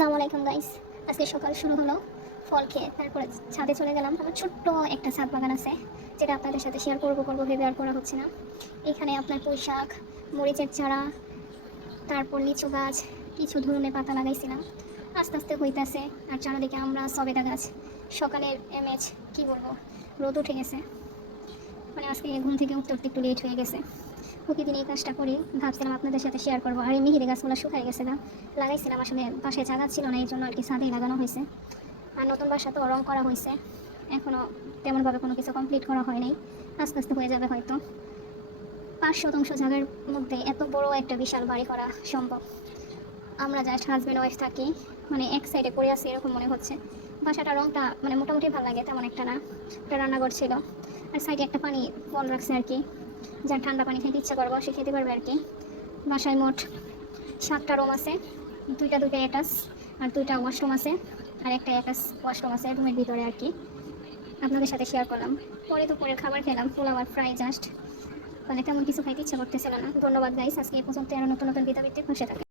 আসসালামু আলাইকুম গাইস আজকে সকাল শুরু হলো ফল খেয়ে তারপরে ছাদে চলে গেলাম। আমার ছোট্ট একটা ছাদ বাগান আছে, যেটা আপনাদের সাথে শেয়ার করব করব ভেবে আর করা হচ্ছে না। এখানে আপনার পুঁই শাক মরিচের চারা, তারপর লিচু গাছ, কিছু ধরনের পাতা লাগাইছিলাম। আস্তে আস্তে হইতাছে, আর চারিদিকে আমরা সবেদা গাছ। সকালের এমএচ কি বলব, রোদ উঠে গেছে। মানে আজকে ঘুম থেকে উঠতে উঠতে একটু লেট হয়ে গেছে। প্রতিদিন এই কাজটা করি। ভাবছিলাম আপনাদের সাথে শেয়ার করব। আর এই মিহিরি গাছগুলো শুকাই গেছিলাম লাগাইছিলাম, আসলে বাসায় জায়গা ছিল না এই জন্য আর কি ছাদেই লাগানো হয়েছে। আর নতুন বাসা তো রং করা হয়েছে। এখনও তেমনভাবে কোনো কিছু কমপ্লিট করা হয় নাই। আস্তে আস্তে হয়ে যাবে হয়তো। পাঁচ শতাংশ জায়গার মধ্যে এত বড় একটা বিশাল বাড়ি করা সম্ভব। আমরা জাস্ট হাজব্যান্ড ওয়াইফ থাকি। মানে এক সাইডে পড়ে আছি, এরকম মনে হচ্ছে। বাসাটা রংটা মানে মোটামুটি ভালো লাগে, তেমন একটা না। একটা রান্নাঘর ছিল। আর সাইডে একটা পানি বল রাখছে আর কি যা ঠান্ডা পানি খেতে ইচ্ছা করব, সে খেতে পারবে আর কি। বাসায় মোট সাতটা রুম আছে, দুইটা দুইটা অ্যাটাচ আর দুইটা ওয়াশরুম আছে, আর একটা অ্যাটাচ ওয়াশরুম আছে রুমের ভিতরে আর কি। আপনাদের সাথে শেয়ার করলাম। পরে তো পরে খাবার খেলাম, পোলাও আর ফ্রাই জাস্ট মানে তেমন কিছু খাইতে ইচ্ছা করতেছিল না। ধন্যবাদ গাইস আজকে এই পর্যন্ত আরও নতুন নতুন বিদ্যাবৃত্তি খুশি থাকে